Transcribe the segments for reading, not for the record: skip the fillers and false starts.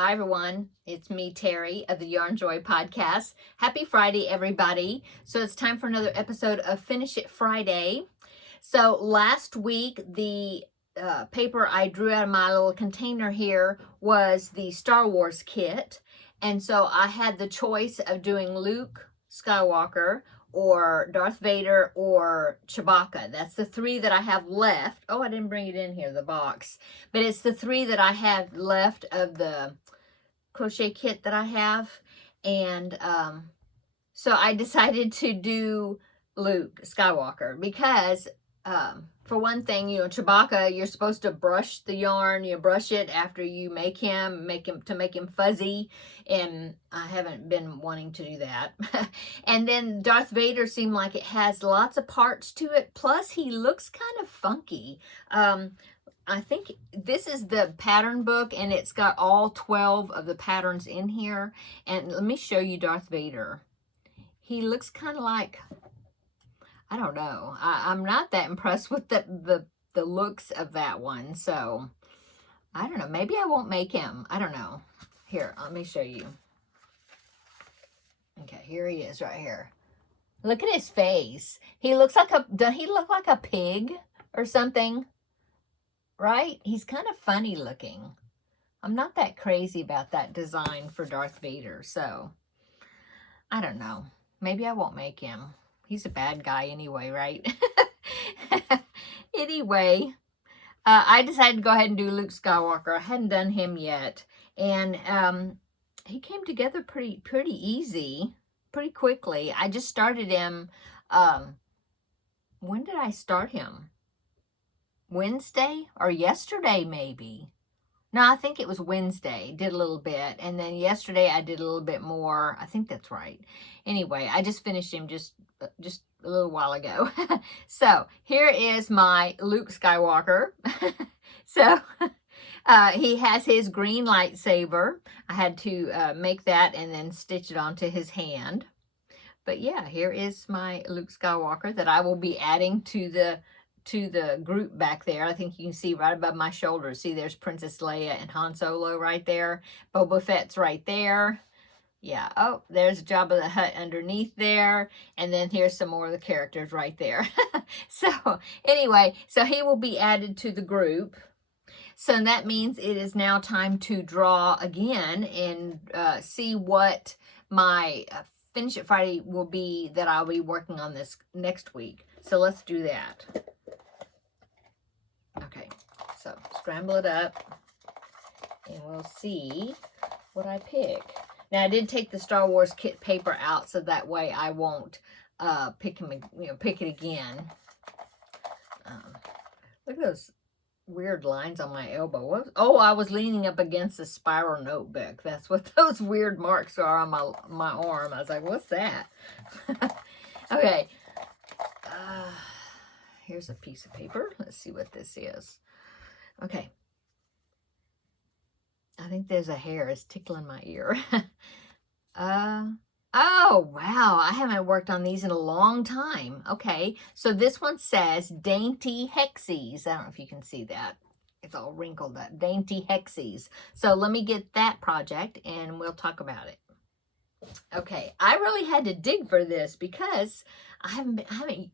Hi everyone, it's me Terry of the Yarn Joy podcast. Happy Friday everybody. So it's time for another episode of Finish It Friday. So last week the paper I drew out of my little container here was the Star Wars kit. And so I had the choice of doing Luke Skywalker or Darth Vader or Chewbacca. That's the three that I have left. Oh, I didn't bring it in here, the box. But it's the three that I have left of the crochet kit that I have. And so I decided to do Luke Skywalker because for one thing, Chewbacca, you're supposed to brush the yarn. You brush it after you make him fuzzy, and I haven't been wanting to do that. And then Darth Vader seemed like it has lots of parts to it, plus he looks kind of funky. I think this is the pattern book, and it's got all 12 of the patterns in here. And let me show you Darth Vader. He looks kind of like, I don't know. I'm not that impressed with the looks of that one. So, I don't know. Maybe I won't make him. I don't know. Here, let me show you. Okay, here he is right here. Look at his face. He looks like does he look like a pig or something? Right? He's kind of funny looking. I'm not that crazy about that design for Darth Vader. So, I don't know. Maybe I won't make him. He's a bad guy anyway, right? Anyway, I decided to go ahead and do Luke Skywalker. I hadn't done him yet. And he came together pretty easy, pretty quickly. I just started him. When did I start him? Wednesday or yesterday just No, I think it was Wednesday. Did a little bit. And then yesterday I did a little bit more. I think that's right. Anyway, I just finished him just a little while ago. So here is my Luke Skywalker. So he has his green lightsaber. I had to make that and then stitch it onto his hand. But yeah, here is my Luke Skywalker that I will be adding to the group back there. I think you can see right above my shoulder. See, there's Princess Leia and Han Solo right there. Boba Fett's right there. Yeah. Oh, there's Jabba the Hutt underneath there. And then here's some more of the characters right there. So anyway, so he will be added to the group. So that means it is now time to draw again and see what my Finish It Friday will be that I'll be working on this next week. So let's do that. Okay, so scramble it up and we'll see what I pick. Now I did take the Star Wars kit paper out so that way I won't pick it again. Look at those weird lines on my elbow. Oh, I was leaning up against a spiral notebook. That's what those weird marks are on my arm. I was like, what's that? Okay. Here's a piece of paper. Let's see what this is. Okay. I think there's a hair. It's tickling my ear. Oh, wow. I haven't worked on these in a long time. Okay. So this one says Dainty Hexis. I don't know if you can see that. It's all wrinkled up. Dainty Hexis. So let me get that project and we'll talk about it. Okay, I really had to dig for this because I haven't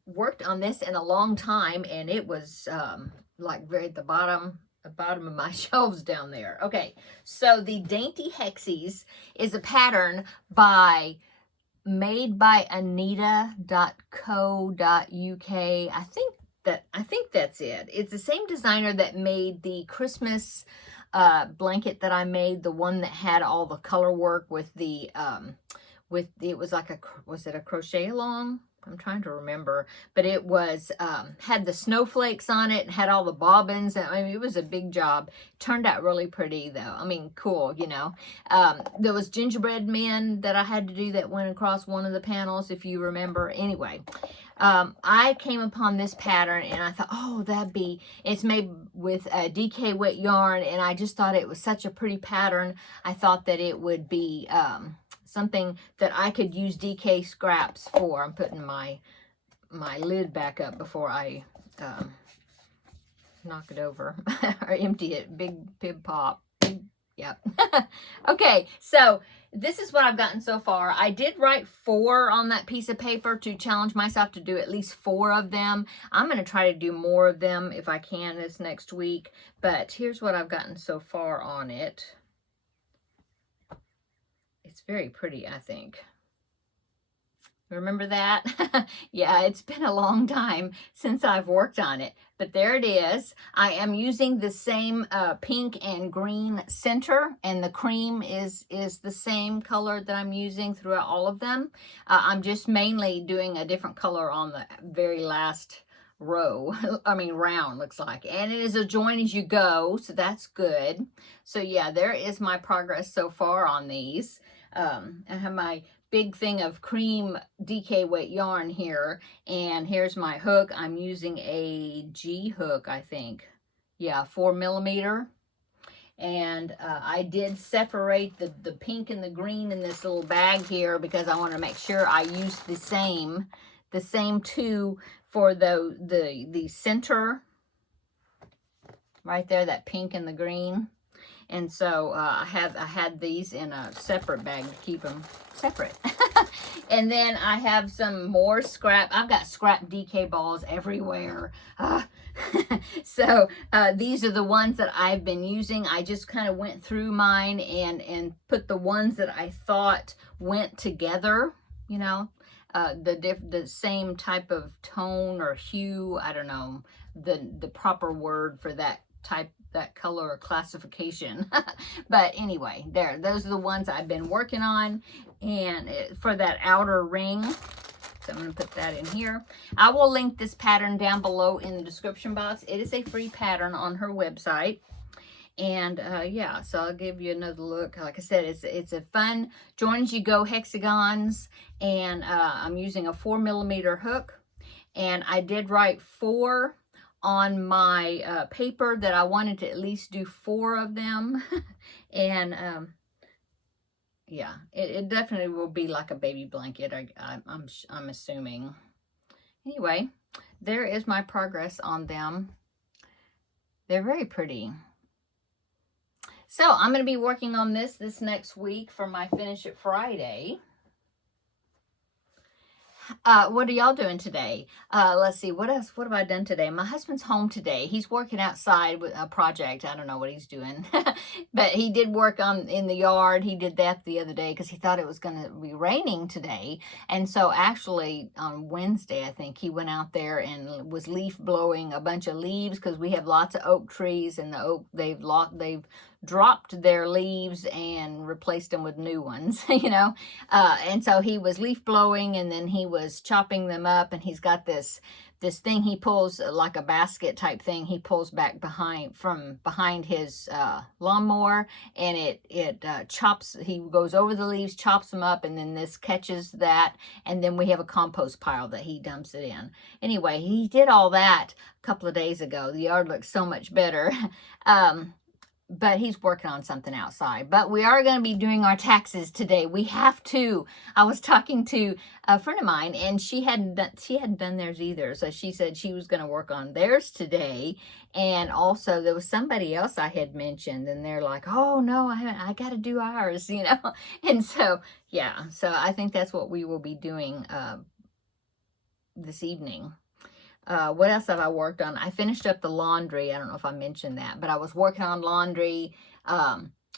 worked on this in a long time, and it was like very at the bottom of my shelves down there. Okay, so the Dainty Hexis is a pattern made by Anita.co.uk. I think that's it. It's the same designer that made the Christmas blanket that I made, the one that had all the color work with the it was like was it a crochet along? I'm trying to remember, but it was had the snowflakes on it and had all the bobbins. I mean, it was a big job. Turned out really pretty though. I mean, cool, there was gingerbread men that I had to do that went across one of the panels, if you remember. Anyway, I came upon this pattern and I thought, oh, it's made with DK wet yarn, and I just thought it was such a pretty pattern. I thought that it would be something that I could use DK scraps for. I'm putting my lid back up before I knock it over or empty it. Big pop. Yep. Okay, so this is what I've gotten so far. I did write 4 on that piece of paper to challenge myself to do at least 4 of them. I'm going to try to do more of them if I can this next week. But here's what I've gotten so far on it. It's very pretty, I think. Remember that? Yeah, it's been a long time since I've worked on it, but there it is. I am using the same pink and green center, and the cream is the same color that I'm using throughout all of them. I'm just mainly doing a different color on the very last row. I mean round, looks like, and it is a join as you go, so that's good. So yeah, there is my progress so far on these. I have my big thing of cream DK weight yarn here, and here's my hook. I'm using a G hook, I think. Yeah, 4mm. And I did separate the pink and the green in this little bag here because I want to make sure I use the same 2 for the center right there, that pink and the green. And so I had these in a separate bag to keep them separate. And then I have some more scrap. I've got scrap DK balls everywhere. So these are the ones that I've been using. I just kind of went through mine and put the ones that I thought went together, you know, the same type of tone or hue. I don't know the proper word for that type, that color classification. But anyway, those are the ones I've been working on. And for that outer ring, so I'm going to put that in here. I will link this pattern down below in the description box. It is a free pattern on her website. And yeah, so I'll give you another look. Like I said, it's a fun join as you go hexagons, and I'm using a 4mm hook, and I did write 4 on my paper that I wanted to at least do 4 of them. And yeah, it definitely will be like a baby blanket, I'm assuming. Anyway, there is my progress on them. They're very pretty. So I'm going to be working on this next week for my Finish It Friday. What are y'all doing today? Let's see, what else? What have I done today? My husband's home today. He's working outside with a project. I don't know what he's doing. But he did work in the yard. He did that the other day because he thought it was going to be raining today. And so actually on Wednesday, I think, he went out there and was leaf blowing a bunch of leaves because we have lots of oak trees, and the oak, they've dropped their leaves and replaced them with new ones, you know. And so he was leaf blowing, and then he was chopping them up, and he's got this thing he pulls, like a basket type thing, he pulls back from behind his lawnmower, and it chops, he goes over the leaves, chops them up, and then this catches that, and then we have a compost pile that he dumps it in. Anyway, he did all that a couple of days ago. The yard looks so much better. But he's working on something outside. But we are going to be doing our taxes today. We have to. I was talking to a friend of mine, and she hadn't done theirs either. So she said she was going to work on theirs today. And also there was somebody else I had mentioned, and they're like, "Oh no, I got to do ours," you know. And so yeah, so I think that's what we will be doing this evening. What else have I worked on? I finished up the laundry. I don't know if I mentioned that, but I was working on laundry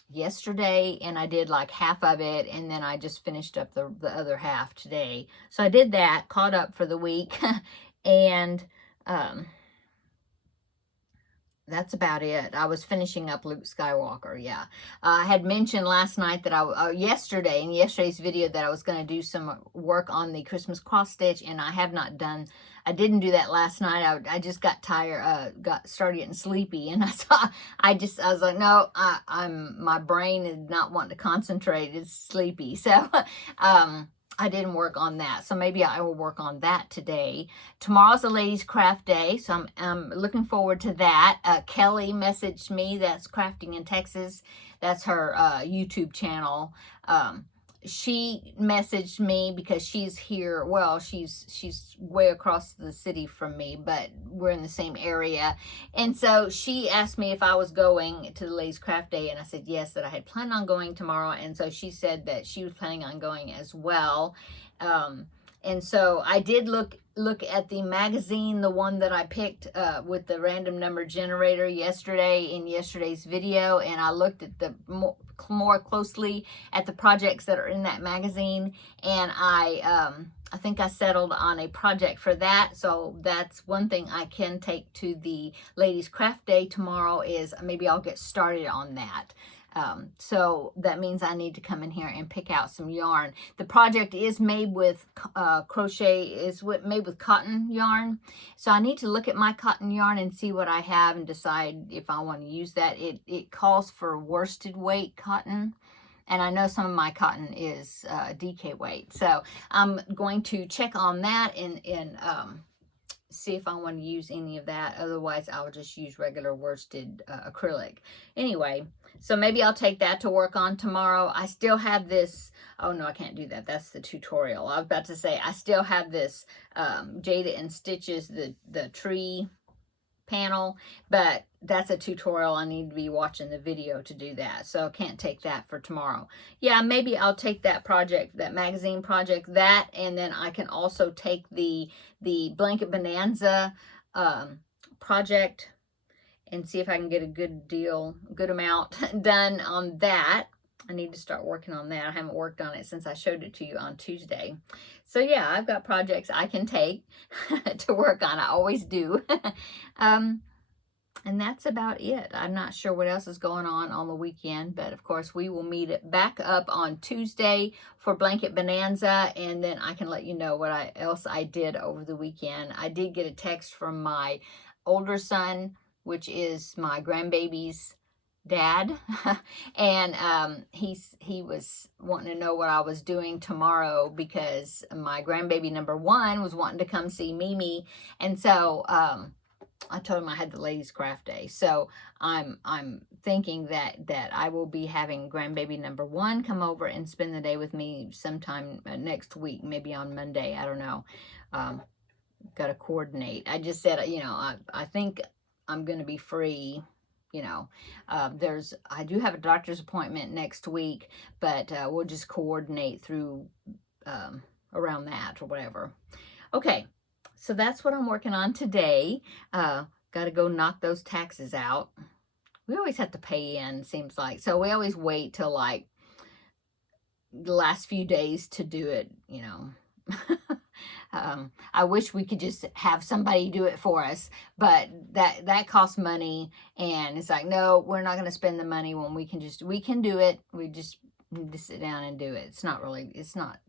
yesterday, and I did like half of it, and then I just finished up the other half today. So I did that, caught up for the week, and that's about it. I was finishing up Luke Skywalker, yeah. I had mentioned last night that yesterday, in yesterday's video, that I was going to do some work on the Christmas cross stitch, and I have not done. I didn't do that last night. I just got tired, started getting sleepy, and I was like, no, my brain is not wanting to concentrate. It's sleepy, so I didn't work on that. So maybe I will work on that today. Tomorrow's a ladies' craft day, so I'm looking forward to that. Kelly messaged me. That's Crafting in Texas. That's her YouTube channel. she messaged me because she's here. Well, she's way across the city from me, but we're in the same area. And so she asked me if I was going to the Ladies Craft Day, and I said yes, that I had planned on going tomorrow. And so she said that she was planning on going as well. And so I did look at the magazine, the one that I picked with the random number generator yesterday in yesterday's video, and I looked at the more closely at the projects that are in that magazine, and I think I settled on a project for that. So that's one thing I can take to the Ladies Craft Day tomorrow, is maybe I'll get started on that. So that means I need to come in here and pick out some yarn. The project is made with made with cotton yarn. So I need to look at my cotton yarn and see what I have and decide if I want to use that. It calls for worsted weight cotton. And I know some of my cotton is DK weight. So I'm going to check on that and see if I want to use any of that. Otherwise, I'll just use regular worsted acrylic. Anyway, so maybe I'll take that to work on tomorrow. I still have this, oh no, I can't do that. That's the tutorial. I was about to say, I still have this Jada and Stitches, the tree panel, but that's a tutorial. I need to be watching the video to do that, so I can't take that for tomorrow. Yeah, maybe I'll take that project, that magazine project, that, and then I can also take the Blanket Bonanza project and see if I can get a good amount done on that. I need to start working on that. I haven't worked on it since I showed it to you on Tuesday. So yeah, I've got projects I can take to work on. I always do. And that's about it. I'm not sure what else is going on the weekend, but of course we will meet back up on Tuesday for Blanket Bonanza, and then I can let you know what else I did over the weekend. I did get a text from my older son, which is my grandbaby's dad, and he was wanting to know what I was doing tomorrow because my grandbaby number 1 was wanting to come see Mimi, and so I told him I had the Ladies Craft Day. So I'm thinking that I will be having grandbaby number 1 come over and spend the day with me sometime next week, maybe on Monday. I don't know. Got to coordinate. I just said, you know, I think I'm going to be free. You know, I do have a doctor's appointment next week, but we'll just coordinate through around that or whatever. Okay. So that's what I'm working on today. Got to go knock those taxes out. We always have to pay in, seems like. So we always wait till like the last few days to do it, you know. I wish we could just have somebody do it for us, but that costs money, and it's like, no, we're not going to spend the money when we can do it. We just need to sit down and do it. It's not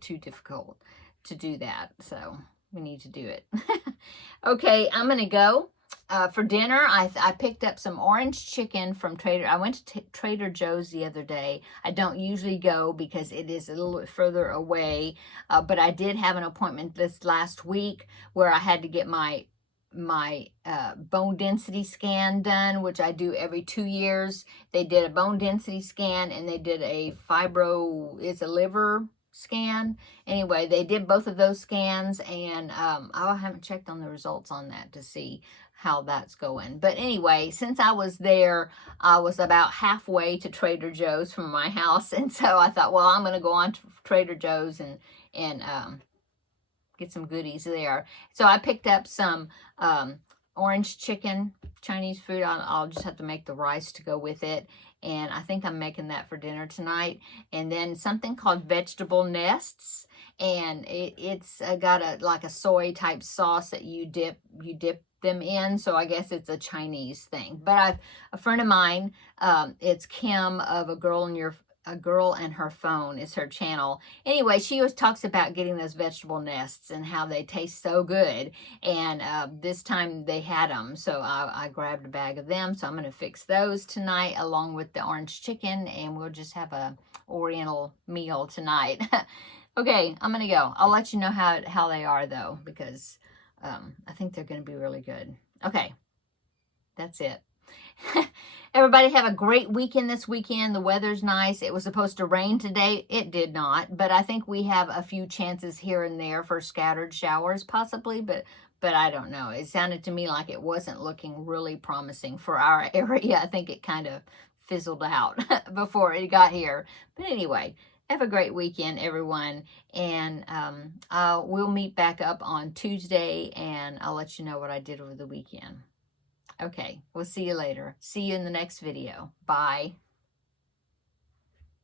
too difficult to do that. So we need to do it. Okay, I'm going to go. For dinner, I picked up some orange chicken from I went to Trader Joe's the other day. I don't usually go because it is a little bit further away, but I did have an appointment this last week where I had to get my bone density scan done, which I do every 2 years. They did a bone density scan, and they did a it's a liver scan. Anyway, they did both of those scans, and I haven't checked on the results on that to see how that's going. But anyway, since I was there, I was about halfway to Trader Joe's from my house, and so I thought, well, I'm going to go on to Trader Joe's and get some goodies there. So I picked up some orange chicken, Chinese food. I'll just have to make the rice to go with it. And I think I'm making that for dinner tonight. And then something called vegetable nests. And it's got like a soy type sauce that you dip them in. So I guess it's a Chinese thing. But a friend of mine, it's Kim of A Girl and Her Phone is her channel. Anyway, she always talks about getting those vegetable nests and how they taste so good. And this time they had them, so I grabbed a bag of them. So I'm going to fix those tonight along with the orange chicken, and we'll just have a Oriental meal tonight. Okay, I'm going to go. I'll let you know how they are though, because I think they're going to be really good. Okay, that's it. Everybody have a great weekend this weekend. The weather's nice. It was supposed to rain today. It did not, but I think we have a few chances here and there for scattered showers possibly, but I don't know. It sounded to me like it wasn't looking really promising for our area. I think it kind of fizzled out before it got here. But anyway, have a great weekend, everyone. And we'll meet back up on Tuesday, and I'll let you know what I did over the weekend. Okay, we'll see you later. See you in the next video. Bye.